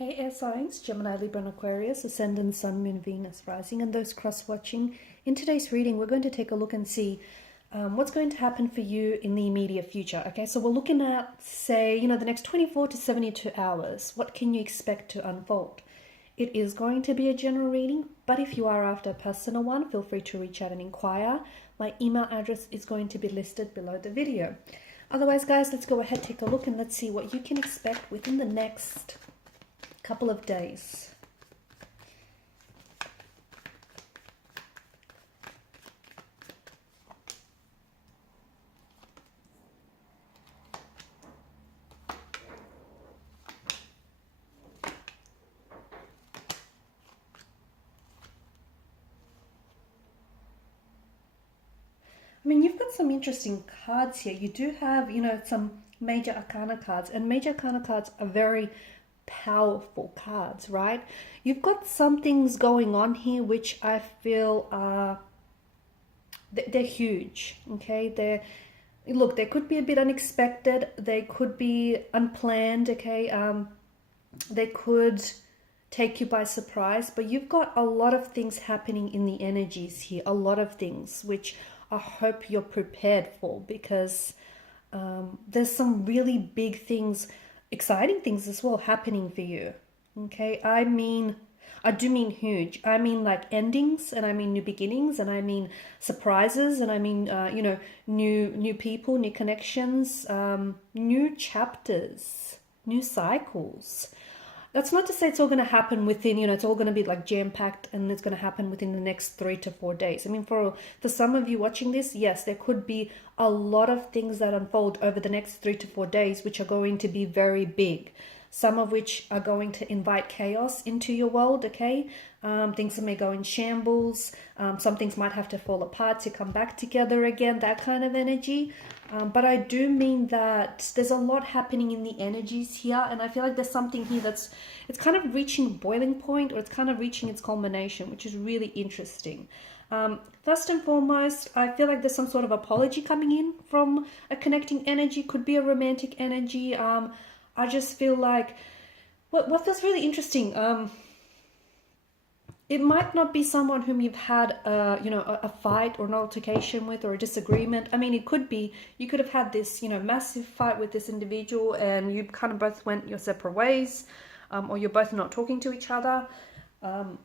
Hey air signs, Gemini, Libra and Aquarius, Ascendant, Sun, Moon, Venus, Rising, and those cross-watching. In today's reading, we're going to take a look and see what's going to happen for you in the immediate future. Okay, so we're looking at, say, the next 24 to 72 hours. What can you expect to unfold? It is going to be a general reading, but if you are after a personal one, feel free to reach out and inquire. My email address is going to be listed below the video. Otherwise, guys, let's go ahead, take a look, and let's see what you can expect within the next couple of days. I mean, you've got some interesting cards here. You do have, some major arcana cards, and major arcana cards are very powerful cards, right? You've got some things going on here which I feel are they're huge. Okay, they could be a bit unexpected, they could be unplanned. Okay, they could take you by surprise, but you've got a lot of things happening in the energies here, a lot of things which I hope you're prepared for, because there's some really big things, exciting things as well happening for you. Okay, I do mean huge. I mean like endings, and I mean new beginnings, and I mean surprises, and I mean new people, new connections, new chapters, new cycles. That's not to say it's all going to happen within, it's all going to be like jam-packed and it's going to happen within the next 3 to 4 days. I mean, for some of you watching this, yes, there could be a lot of things that unfold over the next 3 to 4 days, which are going to be very big. Some of which are going to invite chaos into your world, okay? Things may go in shambles. Some things might have to fall apart to come back together again, that kind of energy. But I do mean that there's a lot happening in the energies here, and I feel like there's something here it's kind of reaching boiling point, or it's kind of reaching its culmination, which is really interesting. First and foremost, I feel like there's some sort of apology coming in from a connecting energy. Could be a romantic energy. I just feel like what feels really interesting. It might not be someone whom you've had a fight or an altercation with, or a disagreement. I mean, it could be you could have had this massive fight with this individual, and you kind of both went your separate ways, or you're both not talking to each other. But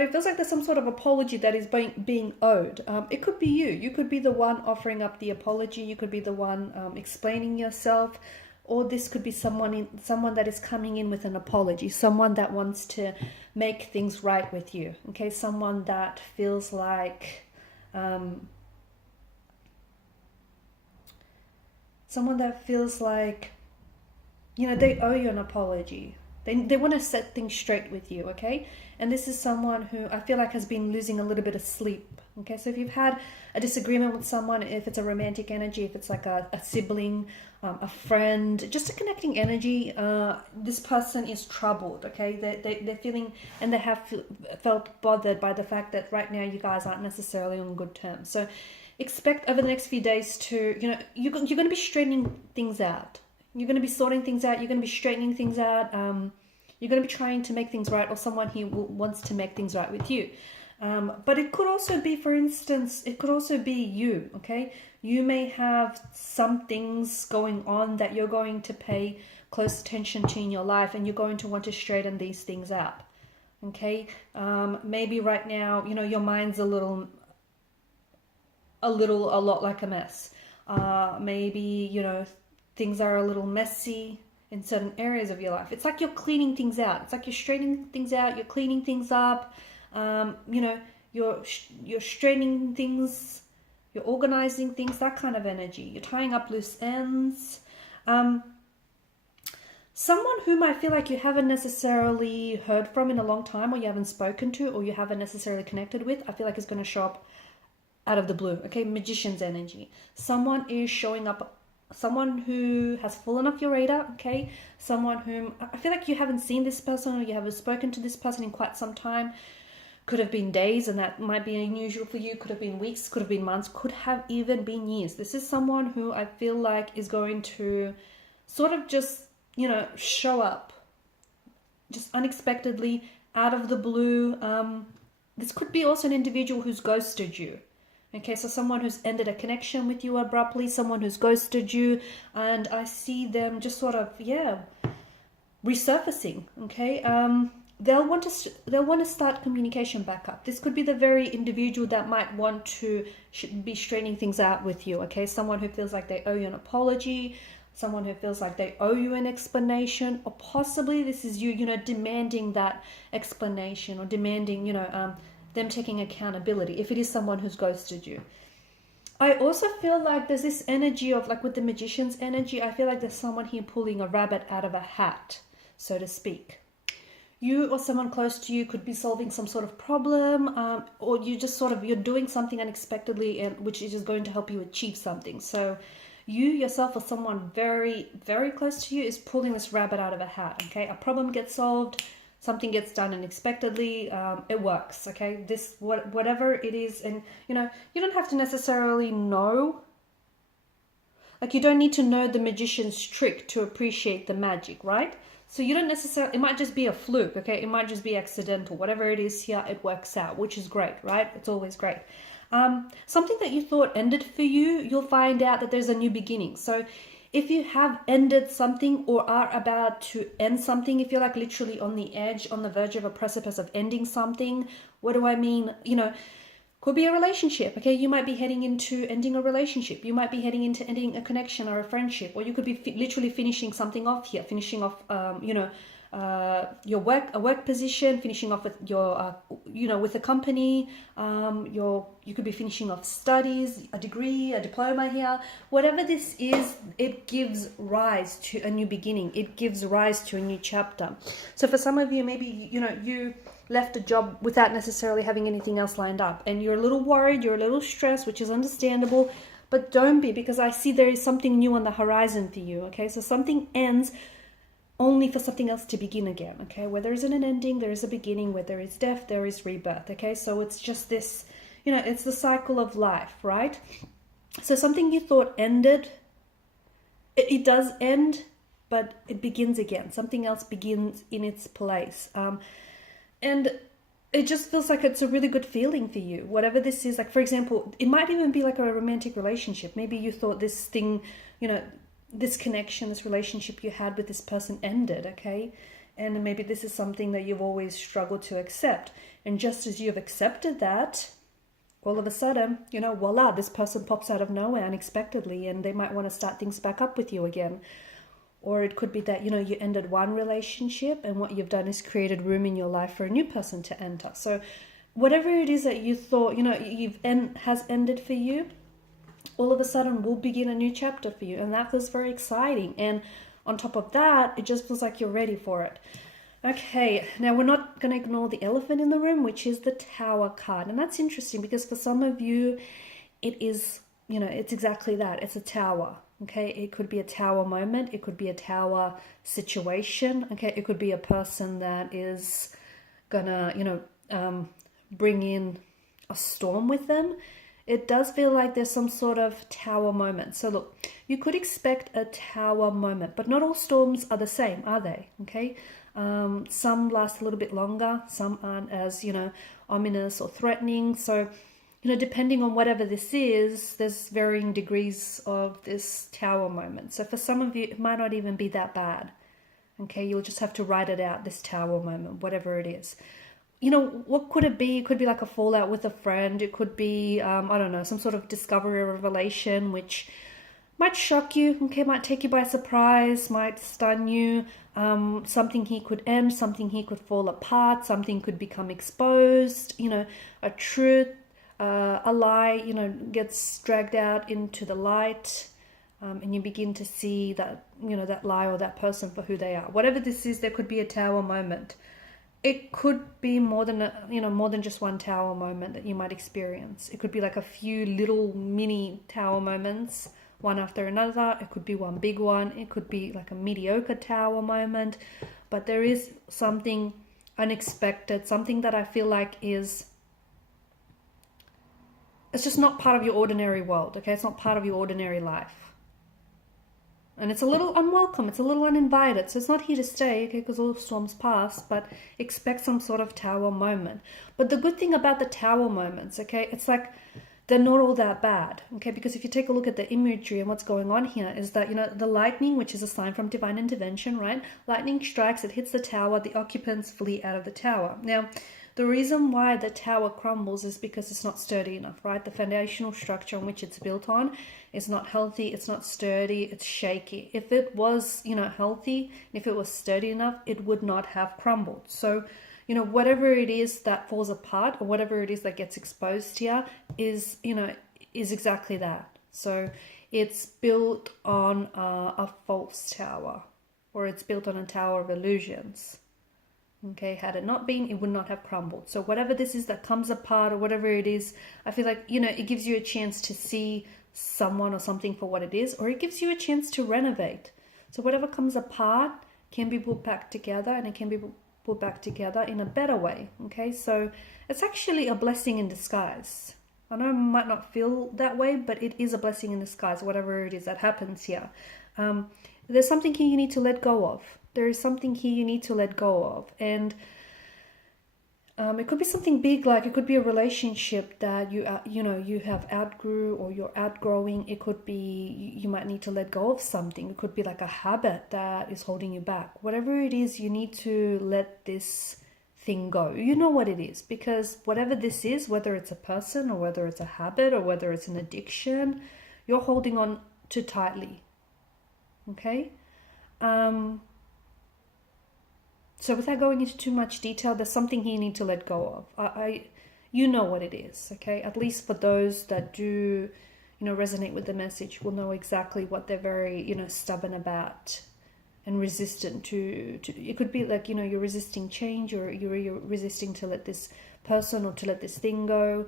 it feels like there's some sort of apology that is being owed. It could be you. You could be the one offering up the apology. You could be the one explaining yourself. Or this could be someone that is coming in with an apology. Someone that wants to make things right with you. Okay, someone that feels like... they owe you an apology. They want to set things straight with you, okay? And this is someone who I feel like has been losing a little bit of sleep, okay? So if you've had a disagreement with someone, if it's a romantic energy, if it's like a sibling, a friend, just a connecting energy, this person is troubled, okay? They're feeling, and they have felt bothered by the fact that right now you guys aren't necessarily on good terms. So expect over the next few days to, you're going to be straightening things out. You're going to be sorting things out. You're going to be straightening things out. You're going to be trying to make things right, or someone here wants to make things right with you. But it could also be, for instance, it could also be you, okay? You may have some things going on that you're going to pay close attention to in your life, and you're going to want to straighten these things out, okay? Maybe right now, your mind's a lot like a mess. Maybe, things are a little messy in certain areas of your life. It's like you're cleaning things out. It's like you're straightening things out. You're cleaning things up. You're straightening things. You're organizing things. That kind of energy. You're tying up loose ends. Someone whom I feel like you haven't necessarily heard from in a long time, or you haven't spoken to, or you haven't necessarily connected with, I feel like is going to show up out of the blue. Okay, magician's energy. Someone is showing up. Someone who has fallen off your radar, okay? Someone whom I feel like you haven't seen this person, or you haven't spoken to this person in quite some time. Could have been days, and that might be unusual for you. Could have been weeks, could have been months, could have even been years. This is someone who I feel like is going to sort of just, show up just unexpectedly, out of the blue. This could be also an individual who's ghosted you. Okay, so someone who's ended a connection with you abruptly, someone who's ghosted you, and I see them just sort of, resurfacing. Okay, they'll want to start communication back up. This could be the very individual that might want to be straightening things out with you. Okay, someone who feels like they owe you an apology, someone who feels like they owe you an explanation, or possibly this is you, demanding that explanation, or demanding, them taking accountability if it is someone who's ghosted you. I also feel like there's this energy of, like with the magician's energy, I feel like there's someone here pulling a rabbit out of a hat, so to speak. You or someone close to you could be solving some sort of problem, or you just you're doing something unexpectedly, and which is just going to help you achieve something. So you yourself or someone very, very close to you is pulling this rabbit out of a hat. Okay, a problem gets solved, something gets done unexpectedly, it works. Okay, whatever it is, and you don't have to necessarily know. Like, you don't need to know the magician's trick to appreciate the magic, right? So you don't necessarily, it might just be a fluke, okay? It might just be accidental. Whatever it is here, it works out, which is great, right? It's always great. Something that you thought ended for you, you'll find out that there's a new beginning. So if you have ended something or are about to end something, if you're like literally on the edge, on the verge of a precipice of ending something, what do I mean? Could be a relationship, okay? You might be heading into ending a relationship. You might be heading into ending a connection or a friendship, or you could be literally finishing something off here, finishing off, your work position, finishing off with your, with a company. You could be finishing off studies, a degree, a diploma here. Whatever this is, it gives rise to a new beginning. It gives rise to a new chapter. So for some of you, maybe, you left a job without necessarily having anything else lined up, and you're a little worried, you're a little stressed, which is understandable, but don't be, because I see there is something new on the horizon for you. Okay, so something ends only for something else to begin again. Okay, where there isn't an ending, there is a beginning. Where there is death, there is rebirth. Okay, so it's just this, it's the cycle of life, right? So something you thought ended, it does end, but it begins again. Something else begins in its place. And it just feels like it's a really good feeling for you. Whatever this is, like, for example, it might even be like a romantic relationship. Maybe you thought this thing, this connection, this relationship you had with this person ended, okay? And maybe this is something that you've always struggled to accept. And just as you've accepted that, all of a sudden, voila, this person pops out of nowhere unexpectedly, and they might want to start things back up with you again. Or it could be that, you ended one relationship, and what you've done is created room in your life for a new person to enter. So whatever it is that you thought, has ended for you, all of a sudden will begin a new chapter for you. And that feels very exciting. And on top of that, it just feels like you're ready for it. Okay, now we're not going to ignore the elephant in the room, which is the Tower card. And that's interesting because for some of you, it is, it's exactly that. It's a tower. Okay, it could be a tower moment. It could be a tower situation. Okay, it could be a person that is gonna, bring in a storm with them. It does feel like there's some sort of tower moment. So look, you could expect a tower moment, but not all storms are the same, are they? Okay, some last a little bit longer. Some aren't as, ominous or threatening. So, depending on whatever this is, there's varying degrees of this tower moment. So for some of you, it might not even be that bad. Okay, you'll just have to write it out, this tower moment, whatever it is. What could it be? It could be like a fallout with a friend. It could be, some sort of discovery or revelation, which might shock you, okay, might take you by surprise, might stun you. Something here could end, something here could fall apart, something could become exposed, a truth. A lie, gets dragged out into the light, and you begin to see that, that lie or that person for who they are. Whatever this is, there could be a tower moment. It could be more than just one tower moment that you might experience. It could be like a few little mini tower moments, one after another. It could be one big one. It could be like a mediocre tower moment. But there is something unexpected, something that I feel like it's just not part of your ordinary world, okay? It's not part of your ordinary life. And it's a little unwelcome, it's a little uninvited. So it's not here to stay, okay, because all the storms pass, but expect some sort of tower moment. But the good thing about the tower moments, okay, it's like they're not all that bad, okay, because if you take a look at the imagery and what's going on here is that, you know, the lightning, which is a sign from divine intervention, right? Lightning strikes, it hits the tower, the occupants flee out of the tower. Now, the reason why the tower crumbles is because it's not sturdy enough, right? The foundational structure on which it's built on is not healthy, it's not sturdy, it's shaky. If it was, you know, healthy, if it was sturdy enough, it would not have crumbled. So, you know, whatever it is that falls apart or whatever it is that gets exposed here is, you know, is exactly that. So it's built on a false tower, or it's built on a tower of illusions. Okay, had it not been, it would not have crumbled. So whatever this is that comes apart or whatever it is, I feel like, you know, it gives you a chance to see someone or something for what it is, or it gives you a chance to renovate. So whatever comes apart can be put back together, and it can be put back together in a better way. Okay, so it's actually a blessing in disguise. I know it might not feel that way, but it is a blessing in disguise, whatever it is that happens here. There's something here you need to let go of. There is something here you need to let go of. And it could be something big, like it could be a relationship that you have outgrew or you're outgrowing. It could be you might need to let go of something. It could be like a habit that is holding you back. Whatever it is, you need to let this thing go. You know what it is, because whatever this is, whether it's a person or whether it's a habit or whether it's an addiction, you're holding on too tightly. Okay? So without going into too much detail, there's something here you need to let go of. You know what it is, okay? At least for those that do, you know, resonate with the message, will know exactly what they're very, you know, stubborn about and resistant to. It could be like, you know, you're resisting change, or you're resisting to let this person or to let this thing go.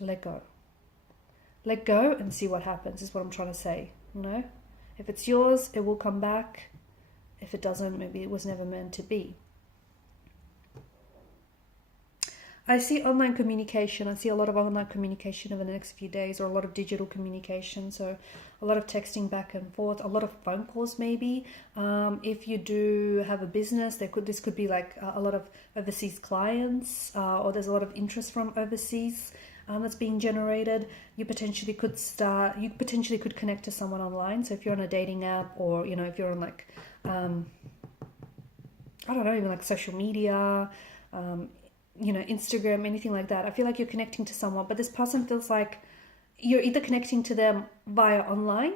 Let go. Let go and see what happens is what I'm trying to say, you know? If it's yours, it will come back. If it doesn't, maybe it was never meant to be. I see online communication. I see a lot of online communication over the next few days, or a lot of digital communication. So a lot of texting back and forth, a lot of phone calls maybe. If you do have a business, this could be like a lot of overseas clients, or there's a lot of interest from overseas that's being generated. You potentially could connect to someone online. So if you're on a dating app, or, you know, if you're on like, I don't know, even like social media, you know, Instagram, anything like that. I feel like you're connecting to someone, but this person feels like you're either connecting to them via online,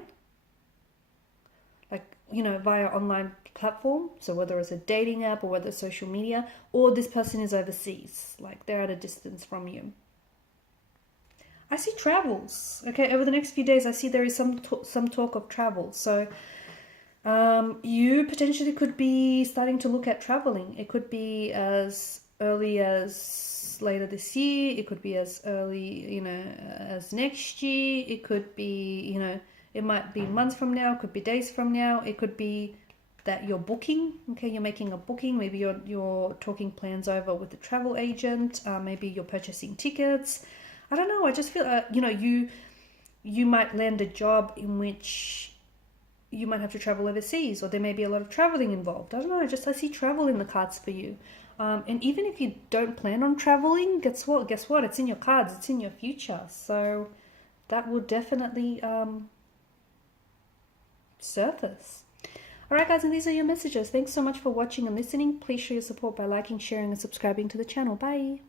like, you know, via online platform. So whether it's a dating app or whether it's social media, or this person is overseas, like they're at a distance from you. I see travels. Okay, over the next few days, I see there is some talk of travel. So you potentially could be starting to look at traveling. It could be as early as later this year. It could be as early, you know, as next year. It could be, you know, it might be months from now. It could be days from now. It could be that you're booking. Okay, you're making a booking. Maybe you're talking plans over with the travel agent. Maybe you're purchasing tickets. I don't know. I just feel, you know, you might land a job in which you might have to travel overseas, or there may be a lot of traveling involved. I don't know. I see travel in the cards for you. And even if you don't plan on traveling, guess what? It's in your cards. It's in your future. So that will definitely surface. All right, guys, and these are your messages. Thanks so much for watching and listening. Please show your support by liking, sharing, and subscribing to the channel. Bye.